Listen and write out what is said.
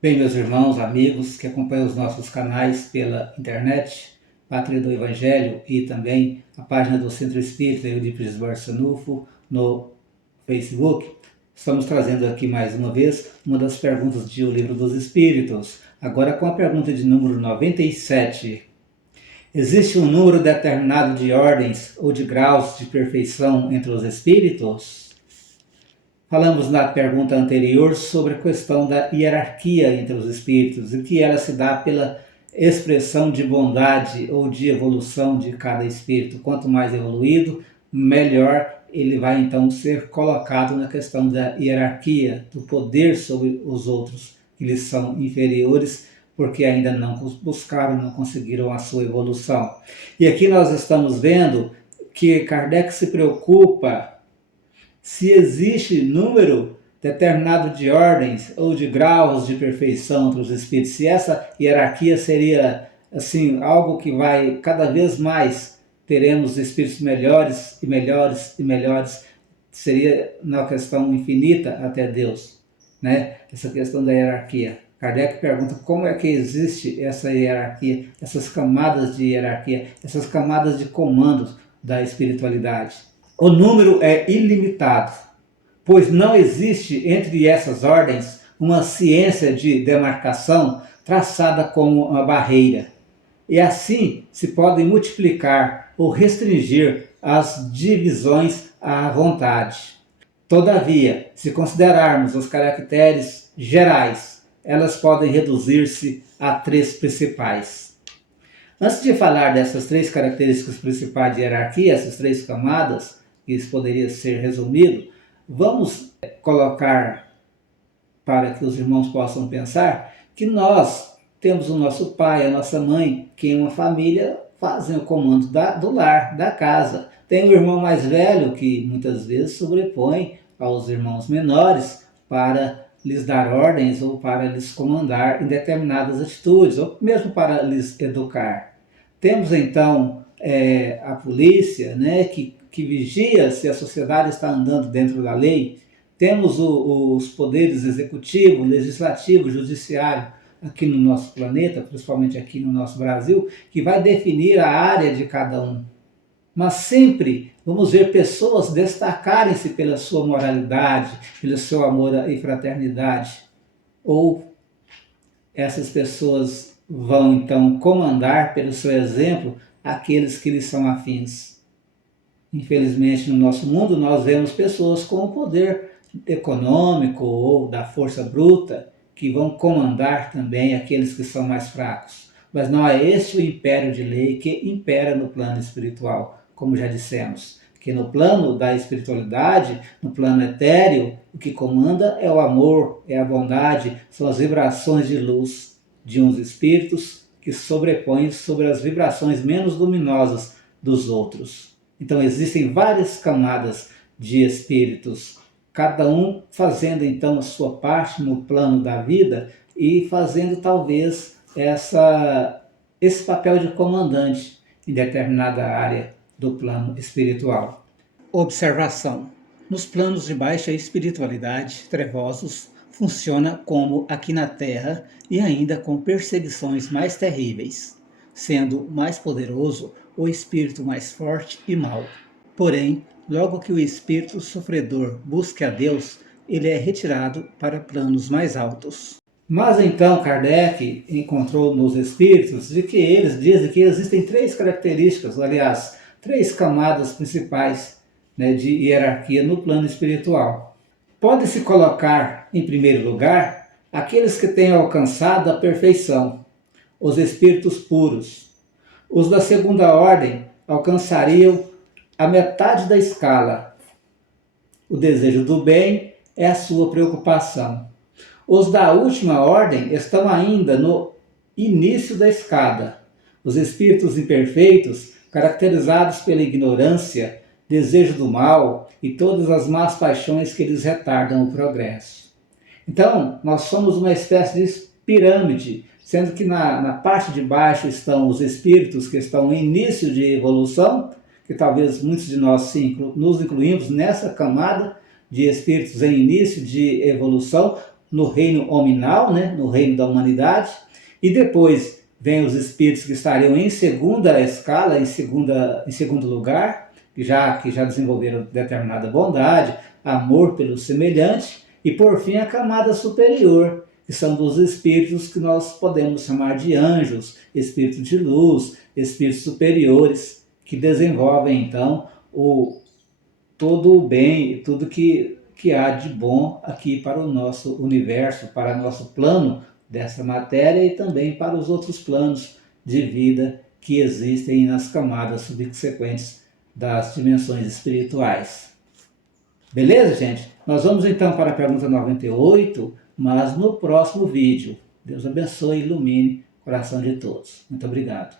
Bem, meus irmãos, amigos que acompanham os nossos canais pela internet, Pátria do Evangelho e também a página do Centro Espírita Eurípides Barçanufo no Facebook, estamos trazendo aqui mais uma vez uma das perguntas de O Livro dos Espíritos, agora com a pergunta de número 97. Existe um número determinado de ordens ou de graus de perfeição entre os espíritos? Falamos na pergunta anterior sobre a questão da hierarquia entre os espíritos e que ela se dá pela expressão de bondade ou de evolução de cada espírito. Quanto mais evoluído, melhor ele vai então ser colocado na questão da hierarquia, do poder sobre os outros que lhes são inferiores, porque ainda não buscaram, não conseguiram a sua evolução. E aqui nós estamos vendo que Kardec se preocupa se existe número determinado de ordens ou de graus de perfeição entre os espíritos, se essa hierarquia seria assim algo que vai cada vez mais teremos espíritos melhores e melhores e melhores, seria na questão infinita até Deus, né? Essa questão da hierarquia. Kardec pergunta como é que existe essa hierarquia, essas camadas de hierarquia, essas camadas de comandos da espiritualidade. O número é ilimitado, pois não existe entre essas ordens uma ciência de demarcação traçada como uma barreira. E assim se podem multiplicar ou restringir as divisões à vontade. Todavia, se considerarmos os caracteres gerais, elas podem reduzir-se a 3 principais. Antes de falar dessas 3 características principais de hierarquia, essas 3 camadas, que isso poderia ser resumido, vamos colocar, para que os irmãos possam pensar, que nós temos o nosso pai, a nossa mãe, que em uma família fazem o comando do lar, da casa. Tem o irmão mais velho, que muitas vezes sobrepõe aos irmãos menores para lhes dar ordens ou para lhes comandar em determinadas atitudes, ou mesmo para lhes educar. Temos então a polícia, né, que vigia se a sociedade está andando dentro da lei. Temos os poderes executivo, legislativo, judiciário aqui no nosso planeta, principalmente aqui no nosso Brasil, que vai definir a área de cada um. Mas sempre vamos ver pessoas destacarem-se pela sua moralidade, pelo seu amor e fraternidade. Ou essas pessoas vão então comandar pelo seu exemplo aqueles que lhes são afins. Infelizmente, no nosso mundo, nós vemos pessoas com o poder econômico ou da força bruta que vão comandar também aqueles que são mais fracos. Mas não é este o império de lei que impera no plano espiritual, como já dissemos. Que no plano da espiritualidade, no plano etéreo, o que comanda é o amor, é a bondade, são as vibrações de luz de uns espíritos que sobrepõem sobre as vibrações menos luminosas dos outros. Então existem várias camadas de espíritos, cada um fazendo então a sua parte no plano da vida e fazendo talvez esse papel de comandante em determinada área do plano espiritual. Observação: nos planos de baixa espiritualidade, trevosos, funciona como aqui na Terra e ainda com perseguições mais terríveis, sendo mais poderoso o espírito mais forte e mau. Porém, logo que o espírito sofredor busque a Deus, ele é retirado para planos mais altos. Mas então Kardec encontrou nos espíritos de que eles dizem que existem 3 características, aliás, 3 camadas principais, né, de hierarquia no plano espiritual. Pode-se colocar em primeiro lugar aqueles que têm alcançado a perfeição, os espíritos puros. Os da segunda ordem alcançariam a metade da escala. O desejo do bem é a sua preocupação. Os da última ordem estão ainda no início da escada. Os espíritos imperfeitos, caracterizados pela ignorância, desejo do mal e todas as más paixões que lhes retardam o progresso. Então, nós somos uma espécie de pirâmide, sendo que na parte de baixo estão os espíritos que estão em início de evolução, que talvez muitos de nós nos incluímos nessa camada, de espíritos em início de evolução no reino hominal, né, no reino da humanidade, e depois vem os espíritos que estariam em segunda escala, em segundo lugar, que já desenvolveram determinada bondade, amor pelo semelhante, e por fim a camada superior, que são dos espíritos que nós podemos chamar de anjos, espíritos de luz, espíritos superiores, que desenvolvem então todo o bem, tudo que há de bom aqui para o nosso universo, para o nosso plano dessa matéria e também para os outros planos de vida que existem nas camadas subsequentes das dimensões espirituais. Beleza, gente? Nós vamos então para a pergunta 98, mas no próximo vídeo. Deus abençoe e ilumine o coração de todos. Muito obrigado.